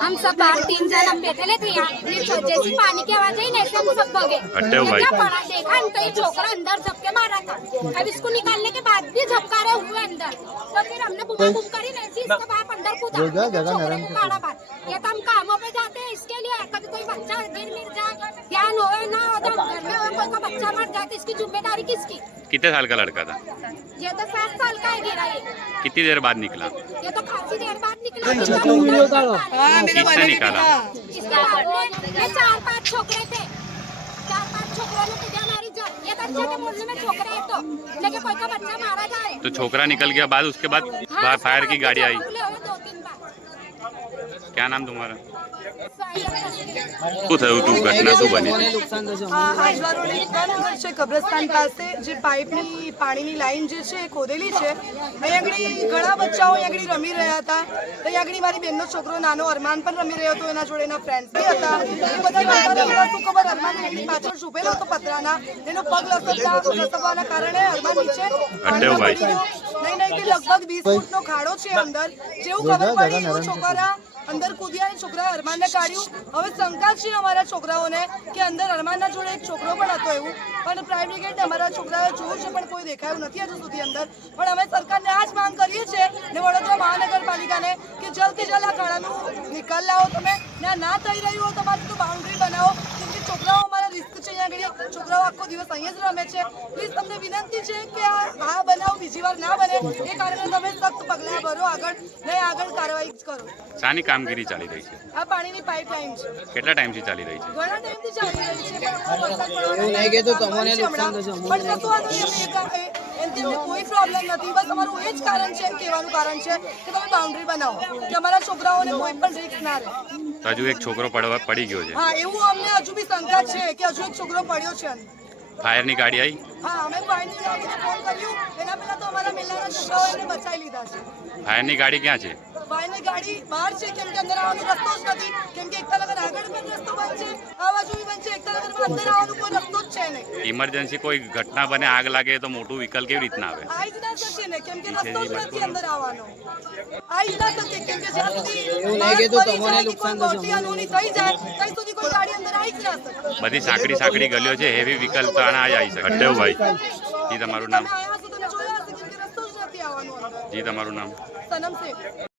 हम सब बाहर 3 जन हम बैठे थे यहाँ, जैसी पानी की आवाज आई ना ऐसे हम सब भगे। क्या पड़ा देखा हम तो ये छोकरा अंदर झपके मारा था। अब इसको निकालने के बाद भी झपका रहे हुए अंदर, तो फिर हमने बुमा बुम करी नहीं, इसके बाप अंदर कूदा। ये तो हम कामों पे जाते हैं इसके लिए, कभी कोई बच्चा गिर मिल जाए, ध्यान होए ना हो, तो घर में कोई का बच्चा मर जाए तो इसकी जिम्मेदारी किसकी? कितने साल का लड़का था? ये तो 7 साल का है गिरा ये। कितनी देर बाद निकला? ये तो काफी देर बाद निकला। किसने निकाला? इसके बाद में 4-5 छोकरे थे, 4-5 छोकरों ने तुझे हमारी जान, ये तो अच्छे के मोहल्ले में छोकरे हैं तो, लेकिन कोई का बच्चा मारा जाए तो छोकरा निकल गया बाद, उसके बाद फायर की गाड़ी आई। 2-3 बार। क्या नाम तुम्हारा? શું થયું તું? ઘટના શું બની? આજવા રોડ એકતાનગર છે, કબ્રસ્તાન પાસે જે પાઇપની પાણીની લાઈન જે છે એ ખોદેલી છે. અહીં આગળ ઘણા બચ્ચાઓ અહીં આગળ રમી રહ્યા હતા. અહીં આગળ મારી બેનનો છોકરો નાનો અરમાન પણ રમી રહ્યો હતો, એના જોડે એના ફ્રેન્ડ્સ બી હતા. એ બધા રમતા શું ખબર, અરમાન એની પાછળ છૂપેલો હતો પતરાના, એનો પગ લસકવાના કારણે અરમાન નીચે પાણીમાં પડી ગયો. નહીં તે લગભગ 20 ફૂટનો ખાડો છે અંદર. જેવું ખબર પડી એવો છોકરા અંદર કૂદ્યા અને છોકરા અરમાનને કાઢ્યું. હવે શંકા છે અમારા છોકરાઓને કે અંદર અરમાનના જોડે એક છોકરો પણ હતો એવું, પણ ફાયર બ્રિગેડ અમારા છોકરાઓએ જોયું છે પણ કોઈ દેખાયું નથી હજુ સુધી અંદર. પણ અમે સરકારને આ જ માંગ કરીએ છીએ ને વડોદરા મહાનગરપાલિકાને કે જલ્દથી જલ્દ આ ખાડાનું નિકાલ લાવો તમે, ને આ ના થઈ રહ્યું હોય તમારે તો બાઉન્ડ્રી બનાવો, કેમ કે છોકરાઓ અમારા રિસ્ક છે. અહીંયા આગળ છોકરાઓ આખો દિવસ અહીંયા જ રમે છે. પ્લીઝ તમને વિનંતી છે કે આ બનાવ બીજી વાર ના બને એ કારણે તમે સખ્ત પગલાં ભરો આગળ, ને આગળ કાર્યવાહી કરો. શાની કામગીરી ચાલી રહી છે? આ પાણીની પાઇપલાઇન છે. કેટલા ટાઈમથી ચાલી રહી છે? ઘણા ટાઈમથી ચાલી રહી છે, પણ વરસાદ પડવાનો નહીં કે તો તમને નુકસાન થશે. પણ કશું વાંધો નહીં, એમને કોઈ પ્રોબ્લેમ નથી. બસ અમારું એ જ કારણ છે, કહેવાનું કારણ છે કે તમે બાઉન્ડ્રી બનાવો કે અમારા છોકરાઓને કોઈ પણ રિસ્ક ના રહે. તો હજુ એક છોકરો પડી ગયો છે? હા, એવું અમને હજુ બી શંકા છે કે હજુ એક છોકરો પડ્યો છે. ફાયરની ગાડી આવી? હા, અમે ફાયરની ગાડીને ફોન કર્યું, એના પહેલા તો અમારા મેલાના છોકરાઓ એને બચાવી લીધા છે. ફાયરની ગાડી ક્યાં છે? ફાયરની ગાડી બહાર છે, કેમ કે અંદર આવવાનો રસ્તો જ નથી, કેમ કે એકતાનગર આગળ પણ રસ્તો બંધ છે, આ બાજુ બી બંધ છે. એકતાનગરમાં અંદર આવવાનો કોઈ રસ્તો જ છે નહીં. ઇમરજન્સી કોઈ ઘટના બને, આગ લાગે તો મોટું વ્હીકલ કેવી રીતના આવે? આવી જ ના શકે ને, કેમ કે રસ્તો જ નથી અંદર આવવાનો. આવી જ ના શકે, કેમ કે જ્યાં સુધી મોટી અનહોની થઈ જાય ત્યાં સુધી કોઈ ગાડી અંદર આવી જ ના શકે. બધી સાંકડી ગલીઓ છે, હેવી વ્હીકલ તો આના આવી શકે. અટ્ટેવભાઈ, જી તમારું નામ? તમે આયા છો તો જોયા હશે, કેમ કે રસ્તો જ નથી આવવાનો અંદર. જી તમારું નામ? સનમ શેખ.